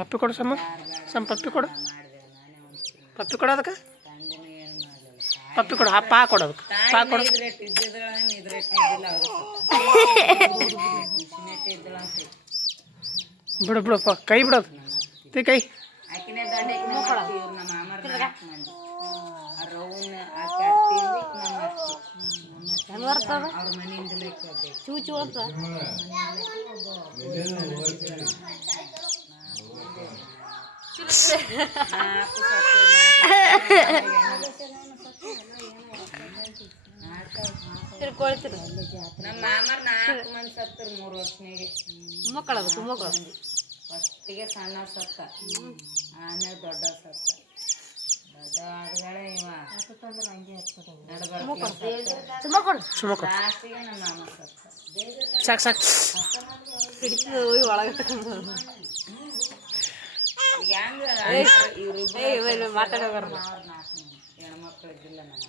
ಪಪ್ಪಿ ಕೊಡು ಸಮ ಪಪ್ಪಿ ಕೊಡು ಪಪ್ಪಿ ಕೊಡು ಅದಕ್ಕೆ ಪಪ್ಪಿ ಕೊಡು ಪಾ ಕೊಡು ಅದಕ್ಕೆ ಪಾ ಕೊಡು ಬಿಡು ಬಿಡು ಕೈ ಬಿಡೋದು ತೀ ಕೈ ಚೂಚು ಅಂತ ತಿರ್ಕೊಳ್ತೀರಿ ನಮ್ಮ ಮಾಮರ್ 4 ಮಂದಿ ಸತ್ತರು 3 ವರ್ಷನಾಗೆ ಮಕ್ಕಳದು ಮಕ್ಕಳು ಫಸ್ಟಿಗೆ ಸಣ್ಣ ಸತ್ತ ಆಮೇಲೆ ದೊಡ್ಡ ಸತ್ತ ದೊಡ್ಡ ಆದಗಳೇ ಇವ ಲಾಸ್ಟಿಗೆ ನಮ್ಮ ಮಾಮ ಸತ್ತ ಸಾಕು ಸಾಕು ಹಿಡಿತದ ಹೋಗಿ ಒಳಗೆ ಹೆಂಗ ಮಾತಾಡೋರು ಹೆಣ್ಮಕ್ಳು ಇದ್ದಿಲ್ಲ ನಮ್ಮ